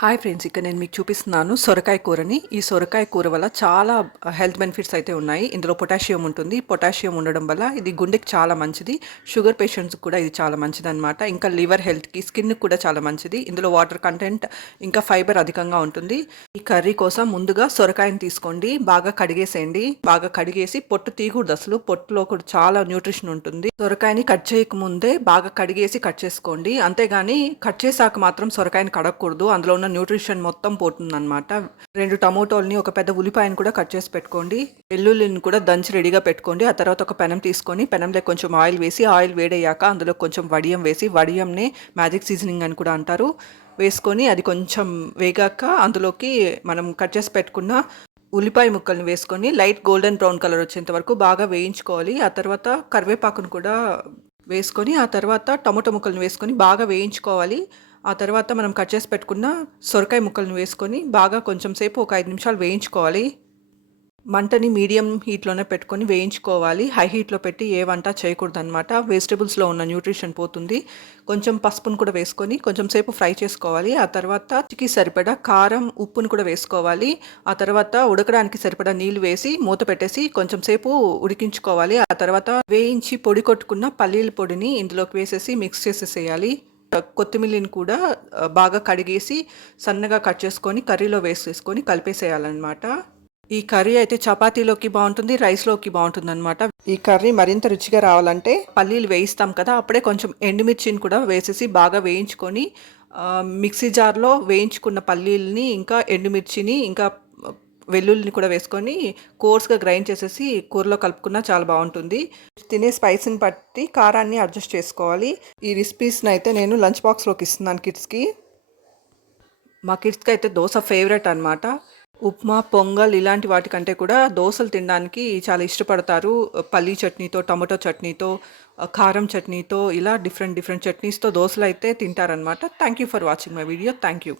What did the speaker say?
Hi friends, ఇక్కడ నేను మీకు చూపిస్తున్నాను సొరకాయ కూరని. ఈ సొరకాయ కూర వల్ల చాలా హెల్త్ బెనిఫిట్స్ అయితే ఉన్నాయి. ఇందులో పొటాషియం ఉంటుంది. పొటాషియం ఉండడం వల్ల ఇది గుండెకి చాలా మంచిది. షుగర్ పేషెంట్స్కి కూడా ఇది చాలా మంచిది అనమాట. ఇంకా లివర్ హెల్త్కి, స్కిన్కి కూడా చాలా మంచిది. ఇందులో వాటర్ కంటెంట్ ఇంకా ఫైబర్ అధికంగా ఉంటుంది. ఈ కర్రీ కోసం ముందుగా సొరకాయని తీసుకోండి, బాగా కడిగేసేయండి. బాగా కడిగేసి పొట్టు తీయకూడదు, అసలు పొట్టులో కూడా చాలా న్యూట్రిషన్ ఉంటుంది. సొరకాయని కట్ చేయకముందే బాగా కడిగేసి కట్ చేసుకోండి. అంతేగాని కట్ చేసాక మాత్రం సొరకాయని కడగకూడదు, అందులో ఉన్న న్యూట్రిషన్ మొత్తం పోతుందన్నమాట. 2 టమోటోల్ని, ఒక పెద్ద ఉల్లిపాయని కూడా కట్ చేసి పెట్టుకోండి. వెల్లుల్లిని కూడా దంచి రెడీగా పెట్టుకోండి. ఆ తర్వాత ఒక పెనం తీసుకొని పెనంలో కొంచెం ఆయిల్ వేసి, ఆయిల్ వేడయ్యాక అందులో కొంచెం వడియం వేసి, వడియంనే మ్యాజిక్ సీజనింగ్ అని కూడా అంటారు, వేసుకొని అది కొంచెం వేగాక అందులోకి మనం కట్ చేసి పెట్టుకున్న ఉల్లిపాయ ముక్కల్ని వేసుకొని లైట్ గోల్డెన్ బ్రౌన్ కలర్ వచ్చేంత వరకు బాగా వేయించుకోవాలి. ఆ తర్వాత కరివేపాకును కూడా వేసుకొని, ఆ తర్వాత టమాటో ముక్కల్ని వేసుకొని బాగా వేయించుకోవాలి. ఆ తర్వాత మనం కట్ చేసి పెట్టుకున్న సొరకాయ ముక్కలను వేసుకొని బాగా కొంచెం సేపు ఒక 5 నిమిషాలు వేయించుకోవాలి. మంటని మీడియం హీట్లోనే పెట్టుకొని వేయించుకోవాలి. హై హీట్లో పెట్టి ఏ వంట చేయకూడదు అనమాట. వెజిటబుల్స్లో ఉన్న న్యూట్రిషన్ పోతుంది. కొంచెం పసుపును కూడా వేసుకొని కొంచెం సేపు ఫ్రై చేసుకోవాలి. ఆ తర్వాత రుచికి సరిపడా కారం, ఉప్పును కూడా వేసుకోవాలి. ఆ తర్వాత ఉడకడానికి సరిపడా నీళ్లు వేసి మూత పెట్టేసి కొంచెం సేపు ఉడికించుకోవాలి. ఆ తర్వాత వేయించి పొడి కొట్టుకున్న పల్లీల పొడిని ఇందులోకి వేసేసి మిక్స్ చేసేసేయాలి. కొత్తిమీరని కూడా బాగా కడిగేసి సన్నగా కట్ చేసుకొని కర్రీలో వేసేసుకొని కలిపేసేయాలన్నమాట. ఈ కర్రీ అయితే చపాతీలోకి బాగుంటుంది, రైస్లోకి బాగుంటుంది అనమాట. ఈ కర్రీ మరింత రుచిగా రావాలంటే పల్లీలు వేయిస్తాం కదా, అప్పుడే కొంచెం ఎండుమిర్చిని కూడా వేసేసి బాగా వేయించుకొని మిక్సీ జార్లో వేయించుకున్న పల్లీలని ఇంకా ఎండుమిర్చిని ఇంకా వెల్లుల్లిని కూడా వేసుకొని కోర్స్గా గ్రైండ్ చేసేసి కూరలో కలుపుకున్నా చాలా బాగుంటుంది. తినే స్పైస్ని బట్టి కారాన్ని అడ్జస్ట్ చేసుకోవాలి. ఈ రెసిపీస్ని అయితే నేను లంచ్ బాక్స్లోకి ఇస్తున్నాను కిడ్స్కి. మా కిడ్స్కి అయితే దోశ ఫేవరెట్ అనమాట. ఉప్మా, పొంగల్ ఇలాంటి వాటికంటే కూడా దోశలు తినడానికి చాలా ఇష్టపడతారు. పల్లీ చట్నీతో, టమాటో చట్నీతో, కారం చట్నీతో, ఇలా డిఫరెంట్ చట్నీస్తో దోశలు అయితే తింటారనమాట. Thank you for watching my video. Thank you.